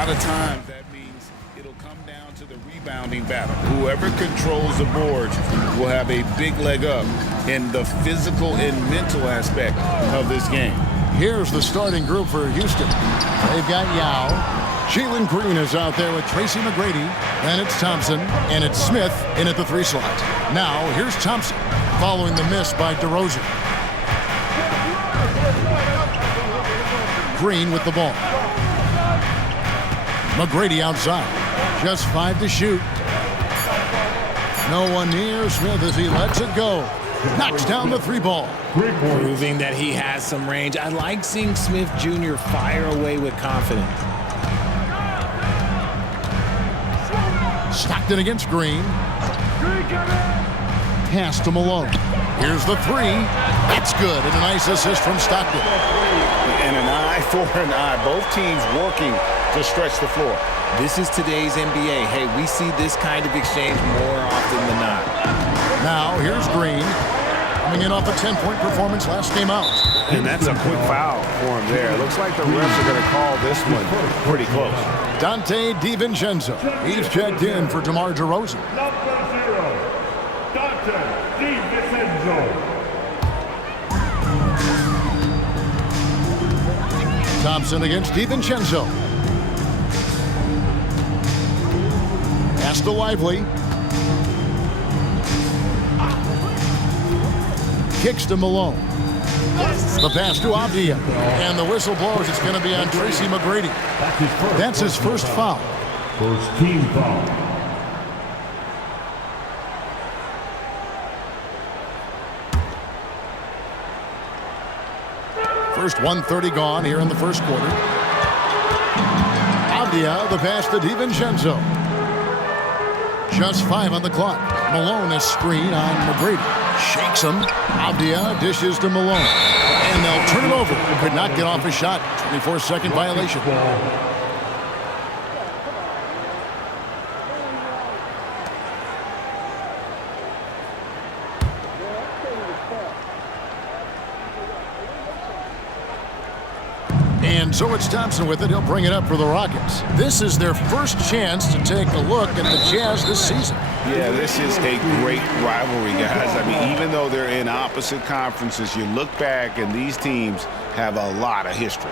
lot of times that means it'll come down to the rebounding battle. Whoever controls the boards will have a big leg up in the physical and mental aspect of this game. Here's the starting group for Houston. They've got Yao. Jalen Green is out there with Tracy McGrady. Then it's Thompson, and it's Smith in at the 3 slot. Now, here's Thompson, following the miss by DeRozan. Green with the ball. McGrady outside. Just 5 to shoot. No one near Smith as he lets it go. Knocks down the 3-ball. Proving that he has some range. I like seeing Smith Jr. fire away with confidence. Stockton against Green. Pass to Malone. Here's the 3. That's good. And a nice assist from Stockton. And an eye for an eye. Both teams working to stretch the floor. This is today's NBA. Hey, we see this kind of exchange more often than not. Now, here's Green. Coming in off a 10-point performance last game out. And that's a quick foul for him there. Looks like the refs are going to call this one pretty close. Dante DiVincenzo. He's checked in for DeMar DeRozan. Number 0, Dante DiVincenzo. Thompson against DiVincenzo. Pass to Lively. Kicks to Malone. The pass to Avdia. And the whistle blows. It's going to be on Tracy McGrady. That's his first foul. First team foul. First 1:30 gone here in the first quarter. Avdia, the pass to DiVincenzo. Just 5 on the clock. Malone is screen on McGrady. Shakes him. Avdia dishes to Malone. And they'll turn it over. Could not get off a shot. 24-second violation. And so it's Thompson with it. He'll bring it up for the Rockets. This is their first chance to take a look at the Jazz this season. Yeah, this is a great rivalry, guys. I mean, even though they're in opposite conferences, you look back and these teams have a lot of history.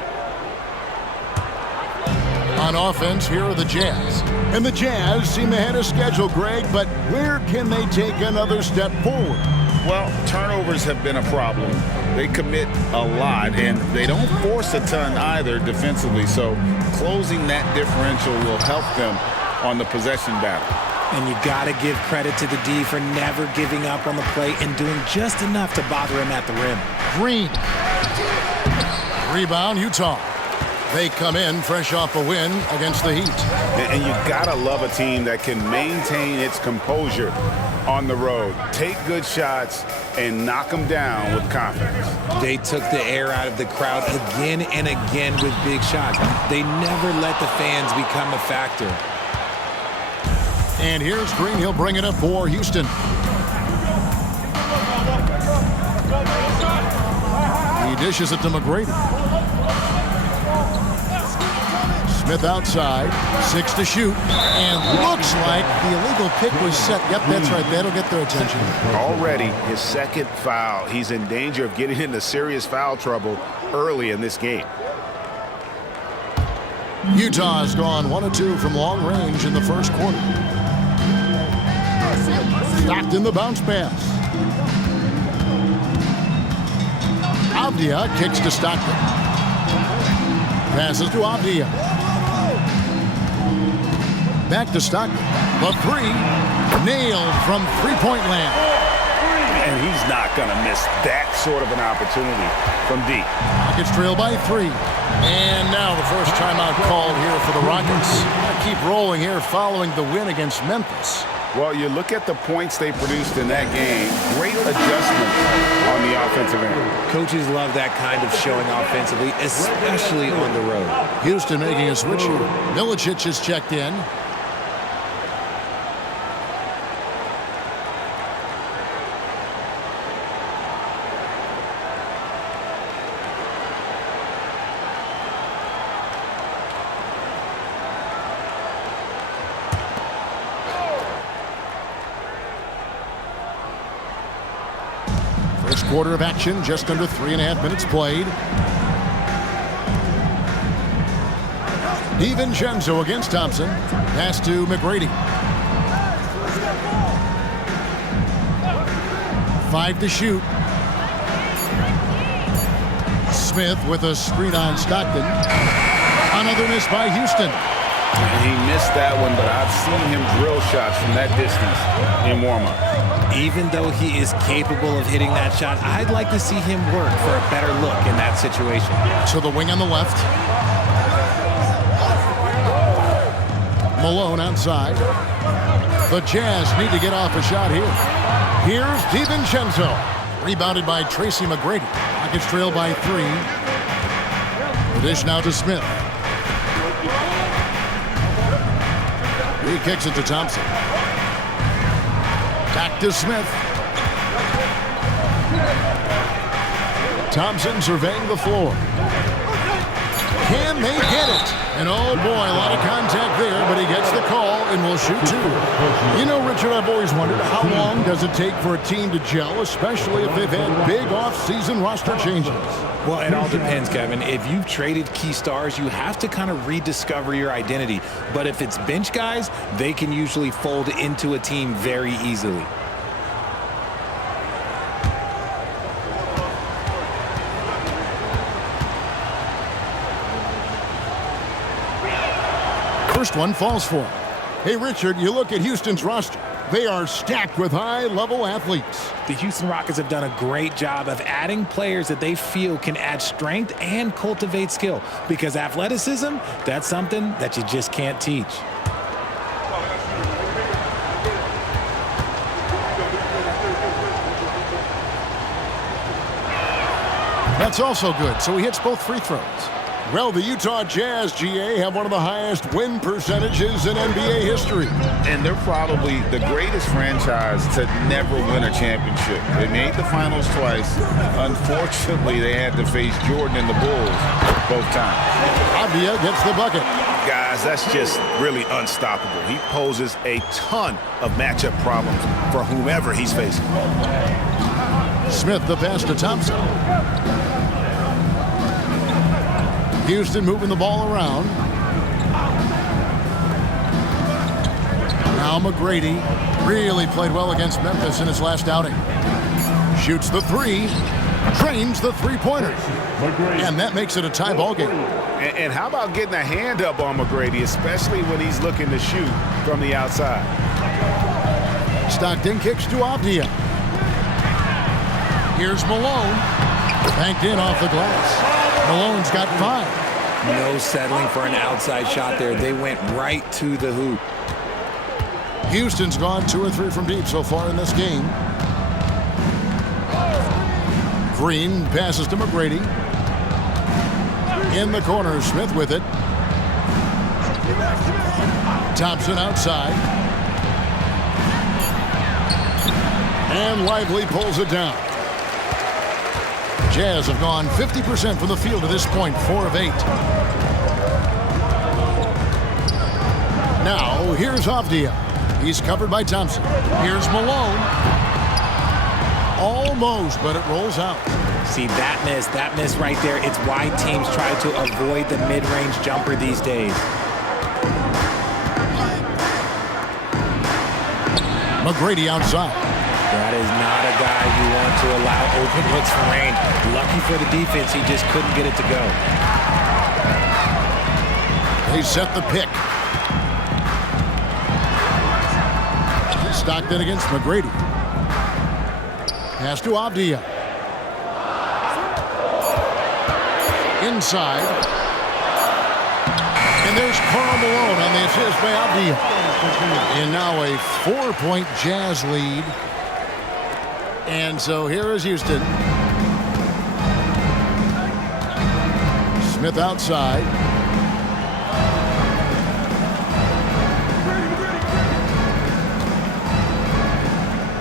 On offense, here are the Jazz. And the Jazz seem ahead of schedule, Greg, but where can they take another step forward? Well, turnovers have been a problem. They commit a lot, and they don't force a ton either defensively. So closing that differential will help them on the possession battle. And you got to give credit to the D for never giving up on the play and doing just enough to bother him at the rim. Green. Rebound, Utah. They come in fresh off a win against the Heat. And you gotta love a team that can maintain its composure on the road. Take good shots and knock them down with confidence. They took the air out of the crowd again and again with big shots. They never let the fans become a factor. And here's Green. He'll bring it up for Houston. He dishes it to McGrady. Smith outside, 6 to shoot, and looks like the illegal pick was set. Yep, that's right. That'll get their attention. Already his second foul. He's in danger of getting into serious foul trouble early in this game. Utah has gone 1 of 2 from long range in the first quarter. Stockton the bounce pass. Avdia kicks to Stockton. Passes to Avdia. Back to Stockton. The 3 nailed from three-point land. And he's not going to miss that sort of an opportunity from deep. Rockets trail by 3. And now the first timeout called here for the Rockets. Keep rolling here following the win against Memphis. Well, you look at the points they produced in that game. Great adjustment on the offensive end. Coaches love that kind of showing offensively, especially on the road. Houston making a switch here. Milicic is checked in. quarter of action, just under 3.5 minutes played. DiVincenzo against Thompson. Pass to McGrady. 5 to shoot. Smith with a screen on Stockton. Another miss by Houston. He missed that one, but I've seen him drill shots from that distance in warm-up. Even though he is capable of hitting that shot, I'd like to see him work for a better look in that situation. To the wing on the left. Malone outside. The Jazz need to get off a shot here. Here's DiVincenzo. Rebounded by Tracy McGrady. Rockets trail by 3. The dish now to Smith. He kicks it to Thompson. Back to Smith. Thompson surveying the floor. Can they get it? And oh boy, a lot of contact there, but he gets the call and will shoot 2. You know, Richard, I've always wondered how long does it take for a team to gel, especially if they've had big off-season roster changes? Well, it all depends, Kevin. If you've traded key stars, you have to kind of rediscover your identity. But if it's bench guys, they can usually fold into a team very easily. First one falls for him. Hey, Richard, you look at Houston's roster. They are stacked with high-level athletes. The Houston Rockets have done a great job of adding players that they feel can add strength and cultivate skill. Because athleticism, that's something that you just can't teach. That's also good, so he hits both free throws. Well, the Utah Jazz, GA, have one of the highest win percentages in NBA history. And they're probably the greatest franchise to never win a championship. They made the finals twice. Unfortunately, they had to face Jordan and the Bulls both times. Avdia gets the bucket. Guys, that's just really unstoppable. He poses a ton of matchup problems for whomever he's facing. Smith the pass to Thompson. Houston moving the ball around. Now McGrady really played well against Memphis in his last outing. Shoots the 3, drains the 3-pointer. And that makes it a tie ball game. And how about getting a hand up on McGrady, especially when he's looking to shoot from the outside? Stockton kicks to Avdia. Here's Malone. Banked in off the glass. Malone's got 5. No settling for an outside shot there. They went right to the hoop. Houston's gone 2 or 3 from deep so far in this game. Green passes to McGrady. In the corner, Smith with it. Thompson outside. And Lively pulls it down. Jazz have gone 50% from the field to this point, 4 of 8. Now, here's Avdia. He's covered by Thompson. Here's Malone. Almost, but it rolls out. See, that miss right there, it's why teams try to avoid the mid-range jumper these days. McGrady outside. That is not a guy you want to allow open looks from range. Lucky for the defense, he just couldn't get it to go. They set the pick. Stockton against McGrady. Pass to Avdia. Inside. And there's Karl Malone on the assist by Avdia. And now a 4-point Jazz lead. And so here is Houston. Smith outside.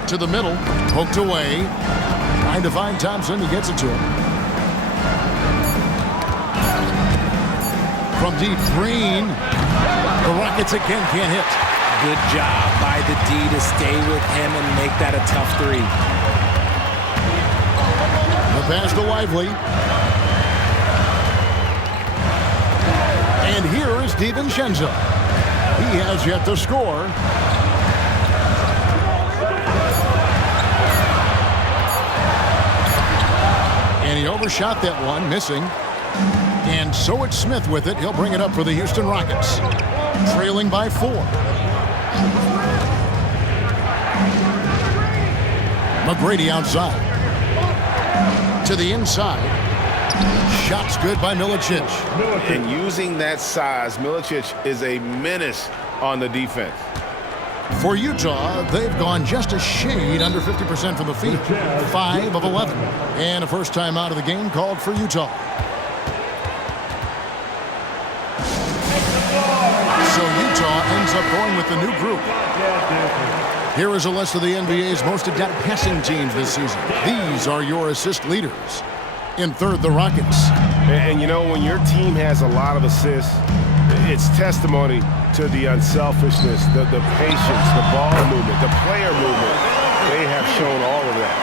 To the middle. Poked away. Trying to find Thompson. He gets it to him. From deep, Green. The Rockets again can't hit. Good job by the D to stay with him and make that a tough 3. pass to Lively. And here is DiVincenzo. He has yet to score. And he overshot that one, missing. And so it's Smith with it. He'll bring it up for the Houston Rockets. Trailing by 4. McGrady outside. To the inside. Shots good by Milicic. And using that size, Milicic is a menace on the defense. For Utah, they've gone just a shade under 50% from the field. 5 of 11. And a first time out of the game called for Utah. So Utah ends up going with the new group. Here is a list of the NBA's most adept passing teams this season. These are your assist leaders. In third, the Rockets. And you know, when your team has a lot of assists, it's testimony to the unselfishness, the patience, the ball movement, the player movement. They have shown all of that.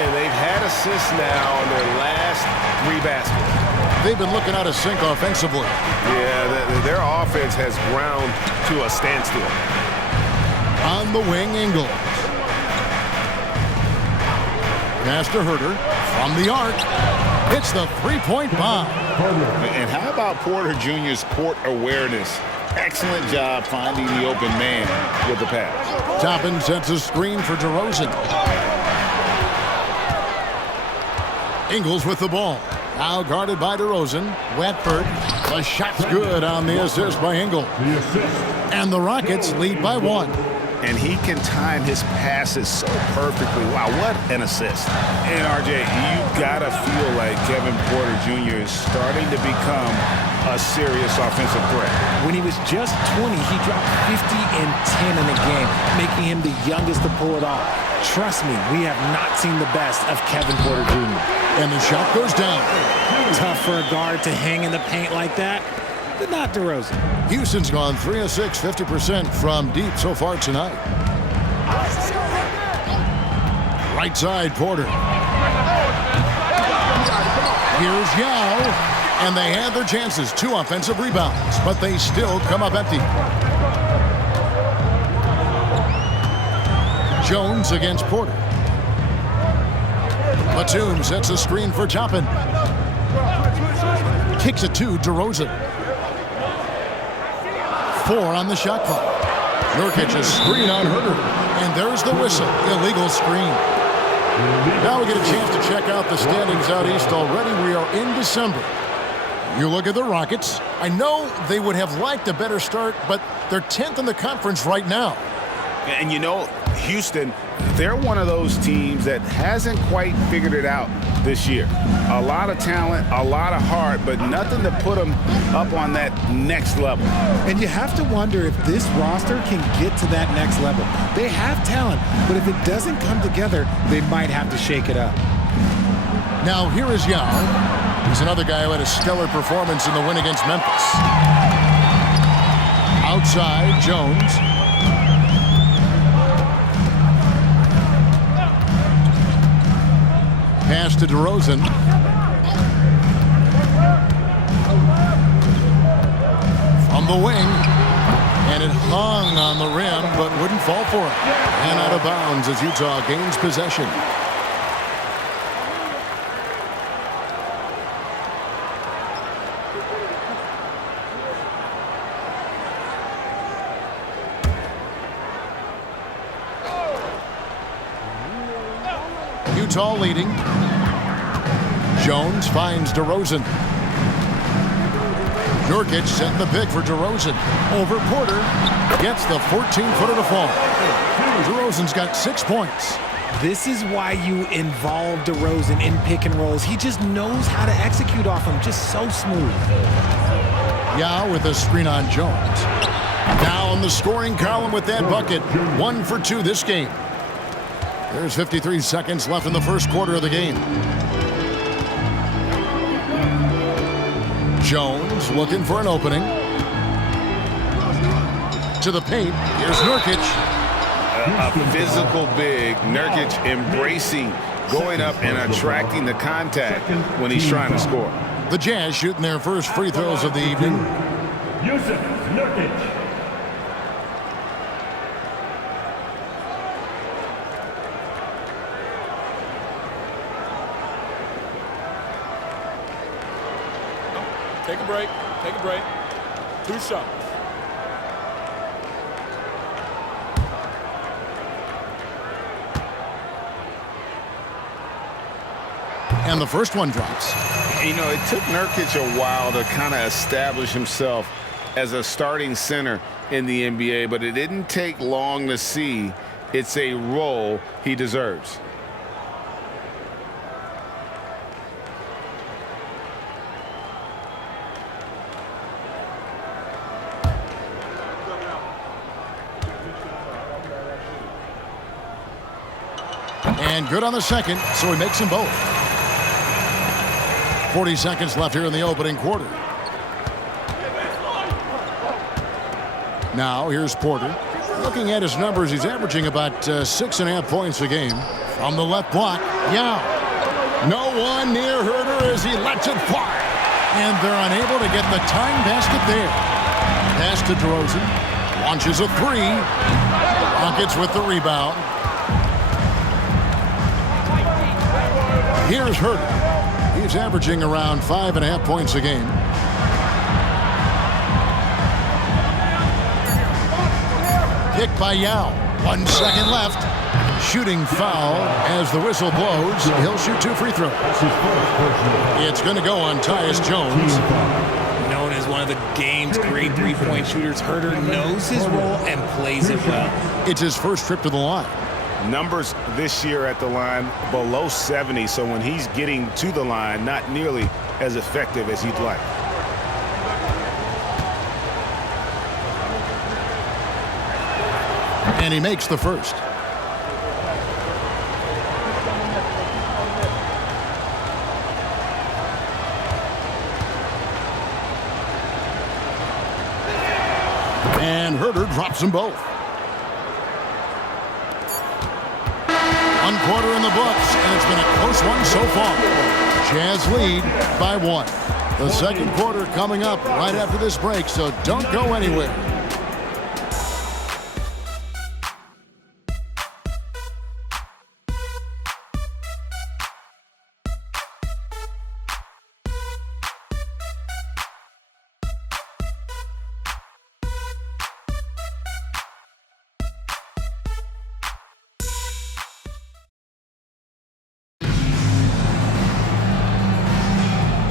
And they've had assists now on their last 3 baskets. They've been looking out of sync offensively. Yeah, their offense has ground to a standstill. On the wing, Ingles. Pass to Herter from the arc. It's the three-point bomb. And how about Porter Jr.'s court awareness? Excellent job finding the open man with the pass. Toppin sets a screen for DeRozan. Ingles with the ball. Now guarded by DeRozan. Watford. The shot's good on the assist by Ingles. And the Rockets lead by 1. And he can time his passes so perfectly. Wow, what an assist. And, RJ, you got to feel like Kevin Porter Jr. is starting to become a serious offensive threat. When he was just 20, he dropped 50 and 10 in a game, making him the youngest to pull it off. Trust me, we have not seen the best of Kevin Porter Jr. And the shot goes down. Tough for a guard to hang in the paint like that, but not DeRozan. Houston's gone 3 of 6, 50% from deep so far tonight. Right side, Porter. Here's Yao, and they had their chances. 2 offensive rebounds, but they still come up empty. Jones against Porter. Batum sets a screen for Toppin. Kicks it to DeRozan. 4 on the shot clock. Nurkic a screen on Herter. And there's the whistle. Illegal screen. Now we get a chance to check out the standings out east already. We are in December. You look at the Rockets. I know they would have liked a better start, but they're 10th in the conference right now. And you know, Houston, they're one of those teams that hasn't quite figured it out this year. A lot of talent, a lot of heart, but nothing to put them up on that next level. And you have to wonder if this roster can get to that next level. They have talent, but if it doesn't come together, they might have to shake it up. Now here is Yao. He's another guy who had a stellar performance in the win against Memphis. Outside, Jones. Pass to DeRozan. From the wing. And it hung on the rim, but wouldn't fall for it. And out of bounds as Utah gains possession. Utah leading. Jones finds DeRozan. Nurkic setting the pick for DeRozan. Over Porter. Gets the 14-footer to fall. DeRozan's got 6 points. This is why you involve DeRozan in pick and rolls. He just knows how to execute off them, just so smooth. Yao with a screen on Jones. Now in the scoring column with that bucket. 1 for 2 this game. There's 53 seconds left in the first quarter of the game. Jones looking for an opening. To the paint. Here's Nurkic. A physical big. Nurkic embracing going up and attracting the contact when he's trying to score. The Jazz shooting their first free throws of the evening. Yusuf Nurkic. Take a break. Take a break. 2 shots. And the first one drops. You know, it took Nurkic a while to kind of establish himself as a starting center in the NBA, but it didn't take long to see it's a role he deserves. And good on the second, so he makes them both. 40 seconds left here in the opening quarter. Now, here's Porter. Looking at his numbers, he's averaging about 6.5 points a game. From the left block, Yao. No one near Herder as he lets it fly. And they're unable to get the time basket there. Pass to DeRozan. Launches a three. Rockets with the rebound. Here's Herder. He's averaging around 5.5 points a game. Kick by Yao. 1 second left. Shooting foul as the whistle blows. He'll shoot 2 free throws. It's going to go on Tyus Jones. Known as one of the game's great three-point shooters, Herder knows his role and plays it well. It's his first trip to the line. Numbers this year at the line below 70, so when he's getting to the line, not nearly as effective as he'd like. And he makes the first. And Herder drops them both. 1 quarter in the books, and it's been a close one so far. Jazz lead by 1. The second quarter coming up right after this break, so don't go anywhere.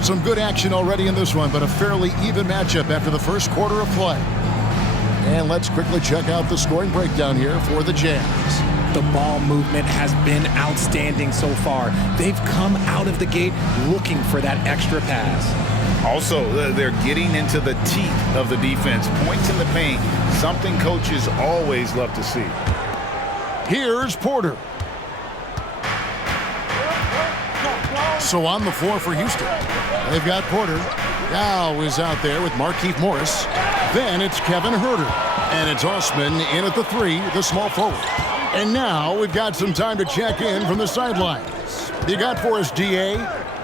Some good action already in this one, but a fairly even matchup after the first quarter of play. And let's quickly check out the scoring breakdown here for the Jazz. The ball movement has been outstanding so far. They've come out of the gate looking for that extra pass. Also, they're getting into the teeth of the defense. Points in the paint, something coaches always love to see. Here's Porter. So on the floor for Houston, they've got Porter. Now is out there with Markieff Morris. Then it's Kevin Herder. And it's Osman in at the 3, the small forward. And now we've got some time to check in from the sidelines. What you got for us, D.A.?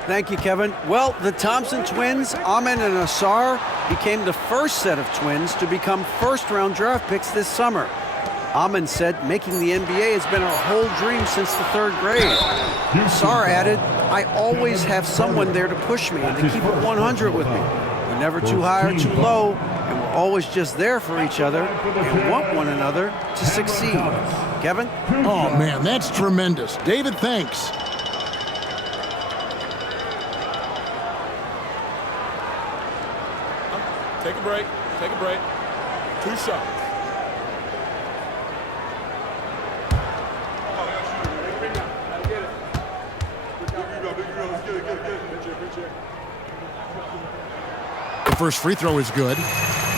Thank you, Kevin. Well, the Thompson twins, Amin and Asar, became the first set of twins to become first-round draft picks this summer. Amin said making the NBA has been our whole dream since the 3rd grade. Asar added, I always have someone there to push me and to keep it 100 with me. We're never too high or too low, and we're always just there for each other and want one another to succeed. Kevin? Oh, man, that's tremendous. David, thanks. Take a break. Take a break. 2 shots. The first free throw is good.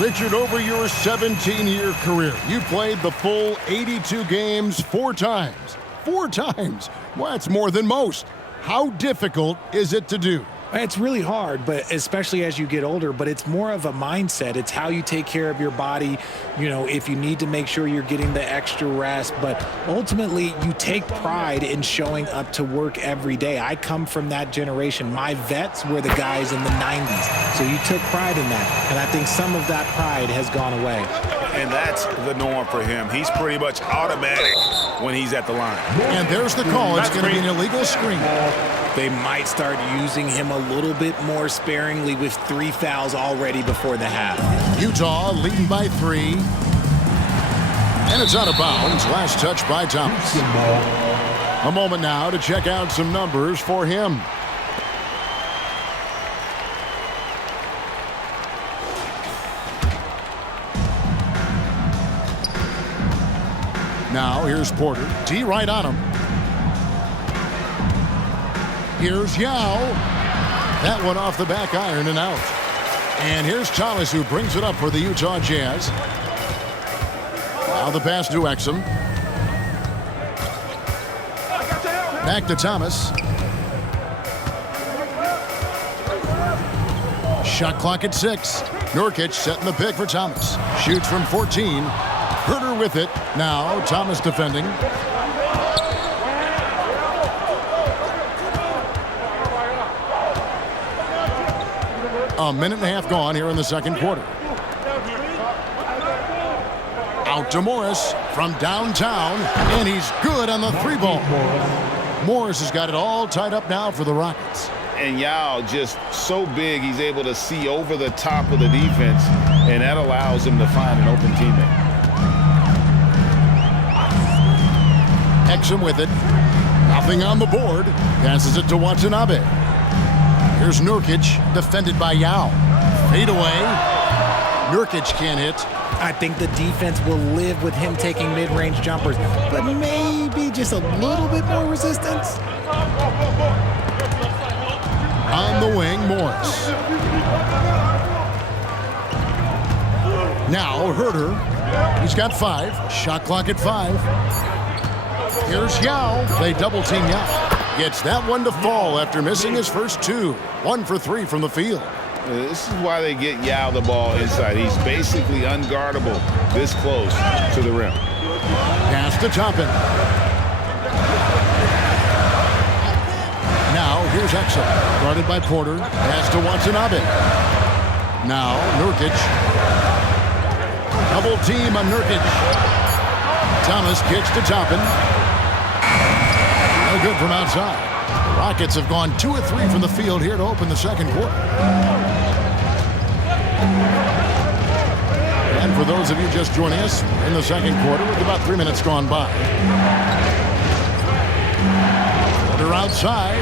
Richard, over your 17-year career, you played the full 82 games 4 times. 4 times. Well, that's more than most. How difficult is it to do? It's really hard, but especially as you get older, but it's more of a mindset. It's how you take care of your body, you know, if you need to make sure you're getting the extra rest. But ultimately, you take pride in showing up to work every day. I come from that generation. My vets were the guys in the 90s. So you took pride in that. And I think some of that pride has gone away. And that's the norm for him. He's pretty much automatic when he's at the line. And there's the call. It's going to be an illegal screen. They might start using him a little bit more sparingly with 3 fouls already before the half. Utah leading by 3. And it's out of bounds. Last touch by Thomas. A moment now to check out some numbers for him. Now here's Porter. D right on him. Here's Yao. That one off the back iron and out. And here's Thomas, who brings it up for the Utah Jazz. Now the pass to Exum. Back to Thomas. Shot clock at 6. Nurkic setting the pick for Thomas. Shoots from 14. Herter with it. Now Thomas defending. A minute and a half gone here in the second quarter. Out to Morris from downtown, and he's good on the 3-ball. Morris has got it all tied up now for the Rockets. And Yao just so big, he's able to see over the top of the defense, and that allows him to find an open teammate. Exum with it. Nothing on the board. Passes it to Watanabe. Here's Nurkic, defended by Yao. Fade away. Nurkic can't hit. I think the defense will live with him taking mid-range jumpers, but maybe just a little bit more resistance. On the wing, Morris. Now Herter. He's got 5. Shot clock at 5. Here's Yao. They double team Yao. Gets that one to fall after missing his first 2. 1 for 3 from the field. This is why they get Yao the ball inside. He's basically unguardable this close to the rim. Pass to Toppin. Now here's Exum. Guarded by Porter. Pass to Watanabe. Now Nurkic. Double team on Nurkic. Thomas kicks to Toppin. No good from outside. The Rockets have gone 2 of 3 from the field here to open the second quarter. And for those of you just joining us, in the second quarter with about 3 minutes gone by. Porter outside.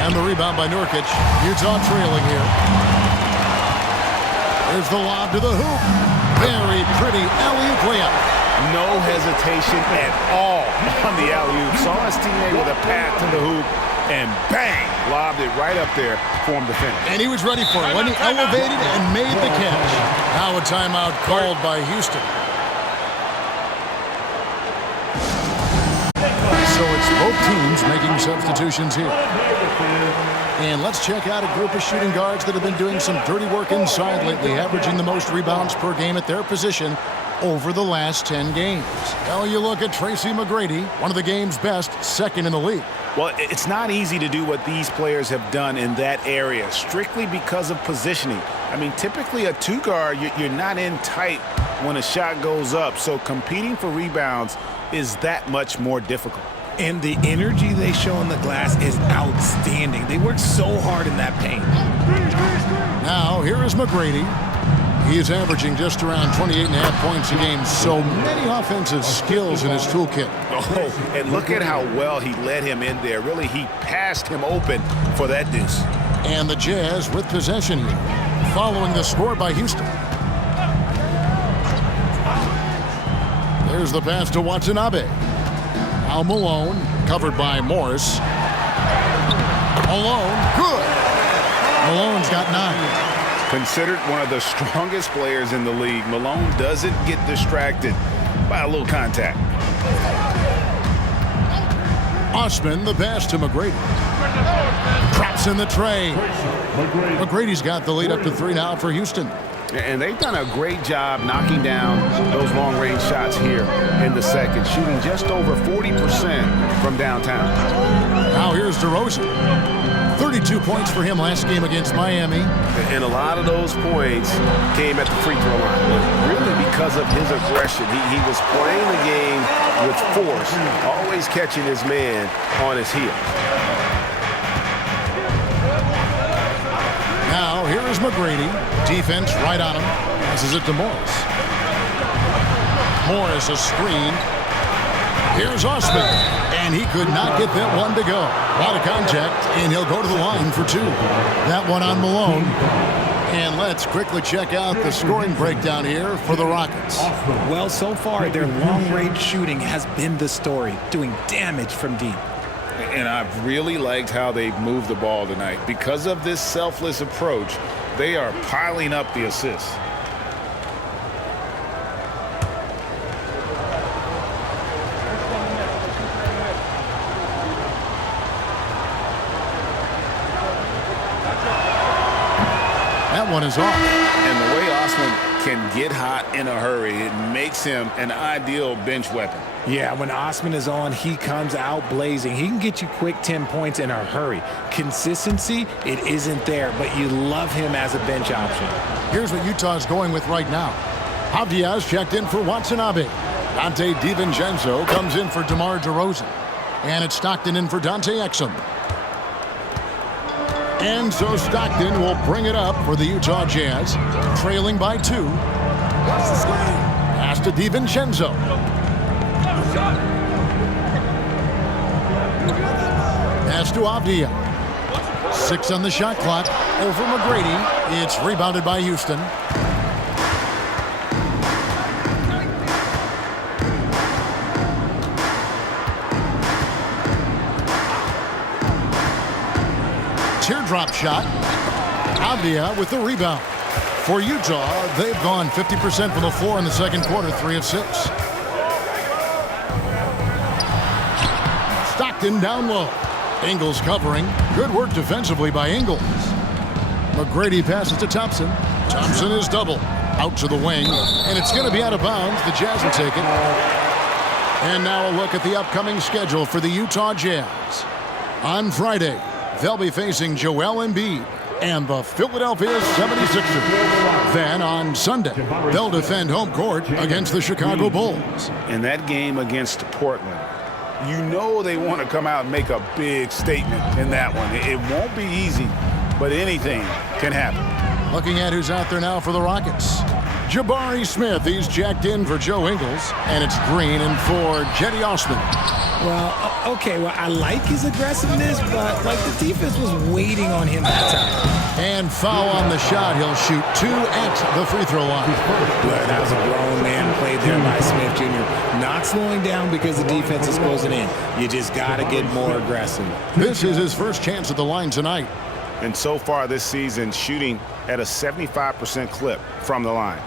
And the rebound by Nurkic. Utah trailing here. There's the lob to the hoop. Very pretty alley-oop layup. No hesitation at all on the alley-oop. Saw his teammate with a path to the hoop, and bang, lobbed it right up there for him to finish. And he was ready for it when he elevated and made the catch. Now a timeout called by Houston. So it's both teams making substitutions here. And let's check out a group of shooting guards that have been doing some dirty work inside lately, averaging the most rebounds per game at their position over the last 10 games. Well, you look at Tracy McGrady, one of the game's best, second in the league. Well, it's not easy to do what these players have done in that area, strictly because of positioning. I mean, typically a 2-guard, you're not in tight when a shot goes up, so competing for rebounds is that much more difficult. And the energy they show on the glass is outstanding. They work so hard in that paint. Now, here is McGrady. He is averaging just around 28.5 points a game, so many offensive skills in his toolkit. Oh, and look at how well he led him in there. Really, he passed him open for that deuce. And the Jazz with possession here, following the score by Houston. There's the pass to Watanabe. Now Malone, covered by Morris. Malone, good. Malone's got 9. Considered one of the strongest players in the league, Malone doesn't get distracted by a little contact. Osman, the pass to McGrady. Drops in the tray. McGrady. McGrady's got the lead up to 3 now for Houston. And they've done a great job knocking down those long-range shots here in the second, shooting just over 40% from downtown. Now here's DeRozan. 32 points for him last game against Miami. And a lot of those points came at the free throw line. Really because of his aggression. He was playing the game with force, always catching his man on his heel. Now here is McGrady. Defense right on him. Passes it to Morris. Morris a screen. Here's Osman. And he could not get that one to go. A lot of contact, and he'll go to the line for 2. That one on Malone. And let's quickly check out the scoring breakdown here for the Rockets. Well, so far, their long-range shooting has been the story, doing damage from deep. And I've really liked how they've moved the ball tonight. Because of this selfless approach, they are piling up the assists. That one is off. And the way Osman can get hot in a hurry, it makes him an ideal bench weapon. Yeah, when Osman is on, he comes out blazing. He can get you quick 10 points in a hurry. Consistency, it isn't there, but you love him as a bench option. Here's what Utah's going with right now. Diaz checked in for Watanabe. Dante DiVincenzo comes in for DeMar DeRozan. And it's Stockton in for Dante Exum. And so Stockton will bring it up for the Utah Jazz, trailing by 2. Pass to DiVincenzo. Pass to Avdia. 6 on the shot clock. Over McGrady. It's rebounded by Houston. Teardrop shot. Avdia with the rebound. For Utah, they've gone 50% from the floor in the second quarter, 3 of 6. Stockton down low. Ingles covering. Good work defensively by Ingles. McGrady passes to Thompson. Thompson is double. Out to the wing. And it's going to be out of bounds. The Jazz will take it. And now a look at the upcoming schedule for the Utah Jazz. On Friday, they'll be facing Joel Embiid and the Philadelphia 76ers. Then on Sunday, they'll defend home court against the Chicago Bulls. In that game against Portland, you know they want to come out and make a big statement in that one. It won't be easy, but anything can happen. Looking at who's out there now for the Rockets. Jabari Smith, he's jacked in for Joe Ingles, and it's Green in for Jetty Osman. Well, okay, well, I like his aggressiveness, but, like, the defense was waiting on him that time. And foul on the shot. He'll shoot 2 at the free throw line. But that was a grown man played there by Smith Jr. Not slowing down because the defense is closing in. You just got to get more aggressive. This is his first chance at the line tonight. And so far this season, shooting at a 75% clip from the line.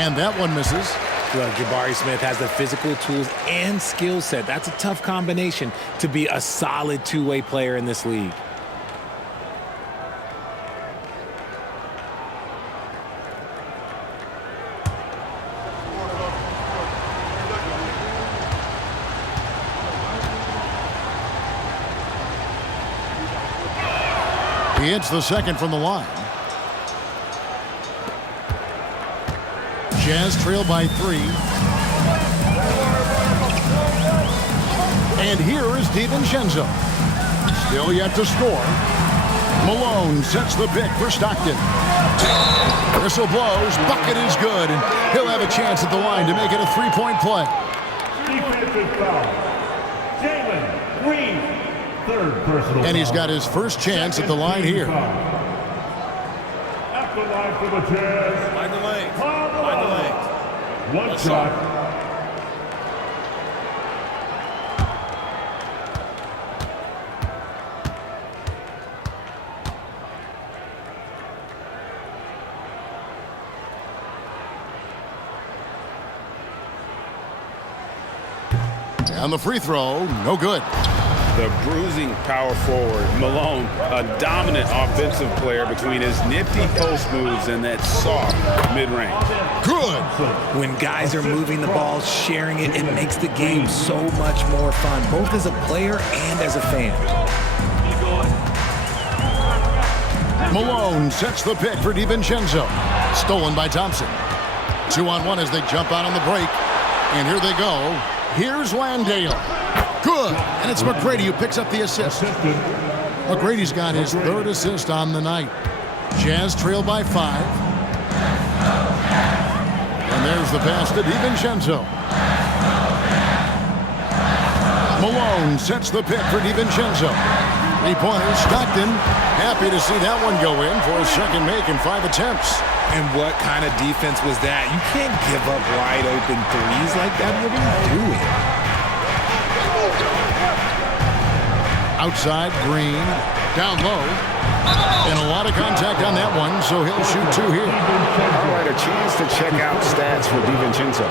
And that one misses. Look, Jabari Smith has the physical tools and skill set. That's a tough combination to be a solid two-way player in this league. He hits the second from the line. Jazz trail by 3. And here is DiVincenzo. Still yet to score. Malone sets the pick for Stockton. Whistle blows. Bucket is good. And he'll have a chance at the line to make it a 3-point play. Defensive foul. Jalen Green. Third personal And he's foul. got his first chance at the line here. At the line for the Jazz. Mind the lane. Mind the Mind the lane. lane. One Let's shot. And the free throw, no good. The bruising power forward, Malone, a dominant offensive player between his nifty post moves and that soft mid-range. Good. When guys are moving the ball, sharing it, it makes the game so much more fun, both as a player and as a fan. Malone sets the pick for DiVincenzo. Stolen by Thompson. 2-on-1 as they jump out on the break. And here they go. Here's Landale. Good. And it's McGrady who picks up the assist. McGrady's got his third assist on the night. Jazz trail by 5. And there's the pass to DiVincenzo. Malone sets the pick for DiVincenzo. 3-pointer, Stockton. Happy to see that one go in for a second make in 5 attempts. And what kind of defense was that? You can't give up wide open threes like that. What are you doing? Outside, Green. Down low. And a lot of contact on that one, so he'll shoot 2 here. All right, a chance to check out stats for DiVincenzo.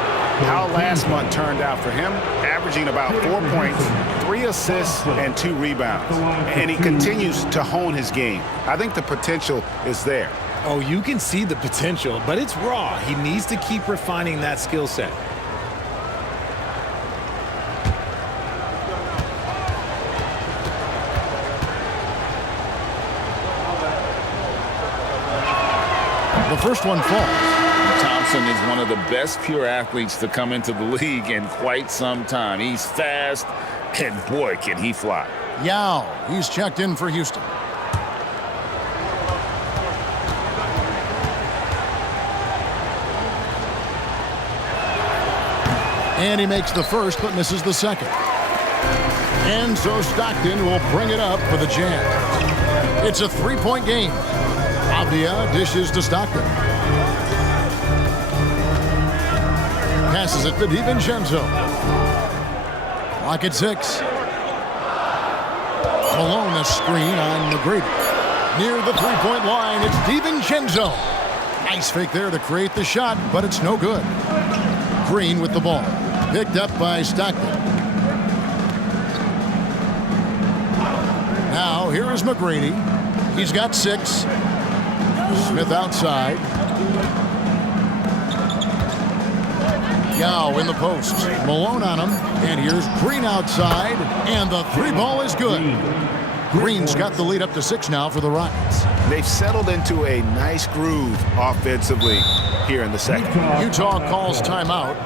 How last month turned out for him, averaging about 4 points, 3 assists, and 2 rebounds. And he continues to hone his game. I think the potential is there. Oh, you can see the potential, but it's raw. He needs to keep refining that skill set. The first one falls. Thompson is one of the best pure athletes to come into the league in quite some time. He's fast, and boy, can he fly. Yao, he's checked in for Houston. And he makes the first, but misses the second. And so Stockton will bring it up for the Jazz. It's a 3-point game. Abdia dishes to Stockton. Passes it to DiVincenzo. Clock at 6. Malone a screen on McGrady. Near the 3-point line, it's DiVincenzo. Nice fake there to create the shot, but it's no good. Green with the ball. Picked up by Stockton. Now, here is McGrady. He's got 6. Smith outside. Yao in the post. Malone on him. And here's Green outside. And the 3 ball is good. Green's got the lead up to 6 now for the Rockets. They've settled into a nice groove offensively here in the second. Utah calls timeout.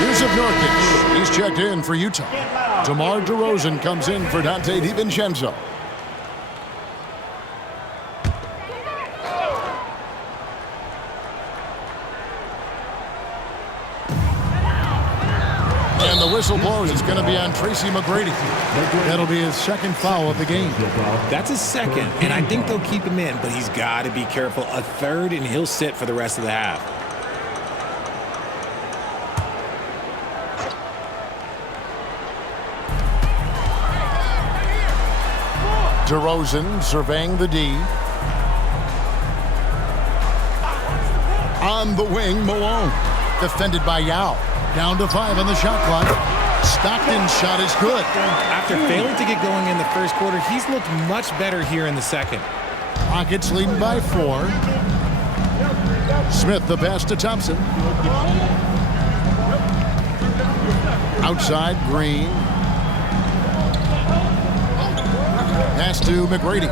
Yusuf Nurkic. He's checked in for Utah. DeMar DeRozan comes in for Dante DiVincenzo. And the whistle blows. It's going to be on Tracy McGrady. That'll be his second foul of the game. That's his second, and I think they'll keep him in, but he's got to be careful. A third, and he'll sit for the rest of the half. DeRozan surveying the D. On the wing, Malone. Defended by Yao. Down to 5 on the shot clock. Stockton's shot is good. After failing to get going in the first quarter, he's looked much better here in the second. Rockets leading by 4. Smith the pass to Thompson. Outside, Green. Pass to McGrady.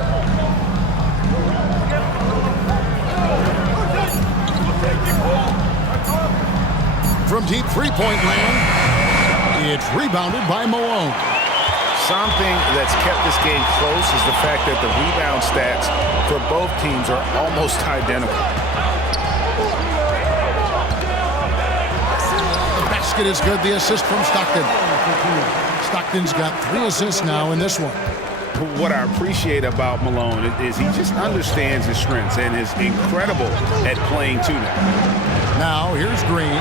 From deep 3-point land, it's rebounded by Malone. Something that's kept this game close is the fact that the rebound stats for both teams are almost identical. The basket is good. The assist from Stockton. Stockton's got 3 assists now in this one. What I appreciate about Malone is he just understands his strengths and is incredible at playing to them. Now, here's Green.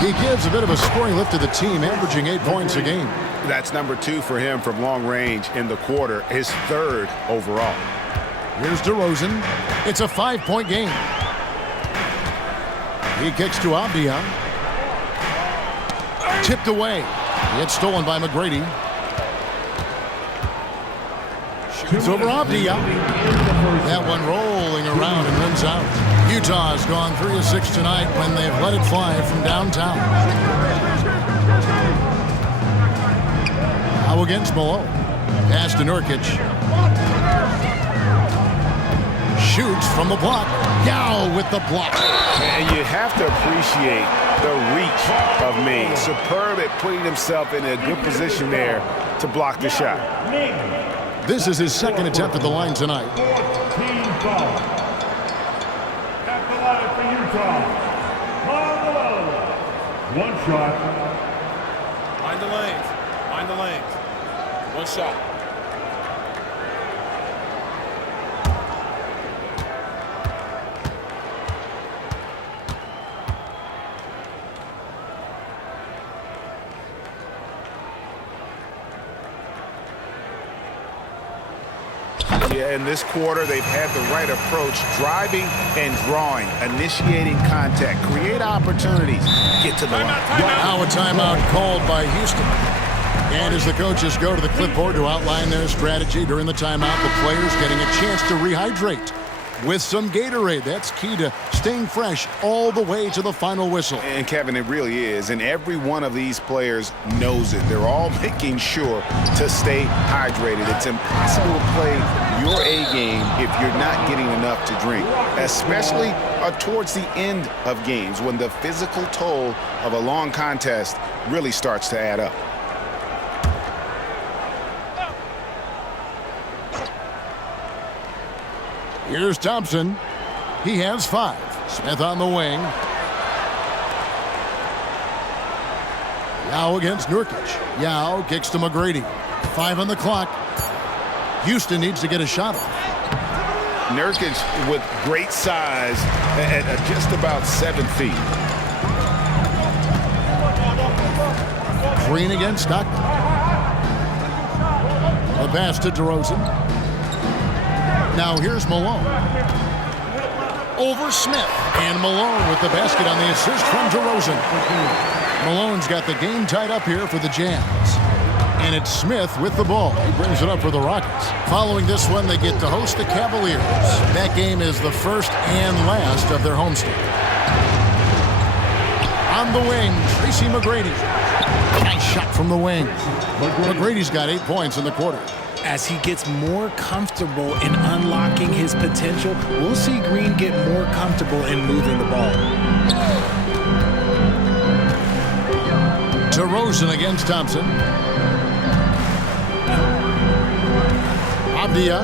He gives a bit of a scoring lift to the team, averaging 8 points a game. That's number 2 for him from long range in the quarter, his 3rd overall. Here's DeRozan. It's a 5-point game. He kicks to Abdia. Tipped away. It's stolen by McGrady. Shoots over Abdia. That one rolling around and rims out. Utah's gone 3 of 6 tonight when they've let it fly from downtown. Now against Malone. Pass to Nurkic. Shoots from the block. Yao with the block. And you have to appreciate the reach of Ming. Superb at putting himself in a good position there to block the shot. This is his second attempt at the line tonight. Team foul. At the line for Utah, Malone. One shot. Mind the lanes. Mind the lanes. One shot. Yeah, in this quarter, they've had the right approach, driving and drawing, initiating contact, create opportunities, get to the line. Now a timeout called by Houston. And as the coaches go to the clipboard to outline their strategy during the timeout, the players getting a chance to rehydrate with some Gatorade. That's key to staying fresh all the way to the final whistle. And Kevin, it really is. And every one of these players knows it. They're all making sure to stay hydrated. It's impossible to play your A game if you're not getting enough to drink, especially towards the end of games when the physical toll of a long contest really starts to add up. Here's Thompson. He has 5. Smith on the wing. Yao against Nurkic. Yao kicks to McGrady. 5 on the clock. Houston needs to get a shot off. Nurkic with great size at just about 7 feet. Green against Stockton. The pass to DeRozan. Now here's Malone. Over Smith. And Malone with the basket on the assist from DeRozan. Malone's got the game tied up here for the Jazz. And it's Smith with the ball. He brings it up for the Rockets. Following this one, they get to host the Cavaliers. That game is the first and last of their homestand. On the wing, Tracy McGrady. Nice shot from the wing. McGrady's got 8 points in the quarter. As he gets more comfortable in unlocking his potential, we'll see Green get more comfortable in moving the ball. DeRozan against Thompson. Abdia.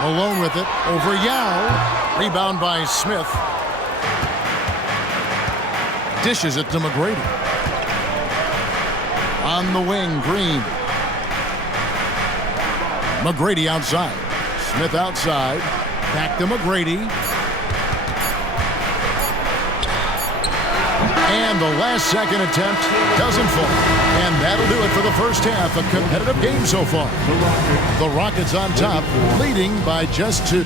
Malone with it. Over Yao. Rebound by Smith. Dishes it to McGrady. On the wing, Green. McGrady outside. Smith outside. Back to McGrady. And the last second attempt doesn't fall. And that'll do it for the first half. A competitive game so far. The Rockets on top, leading by just 2.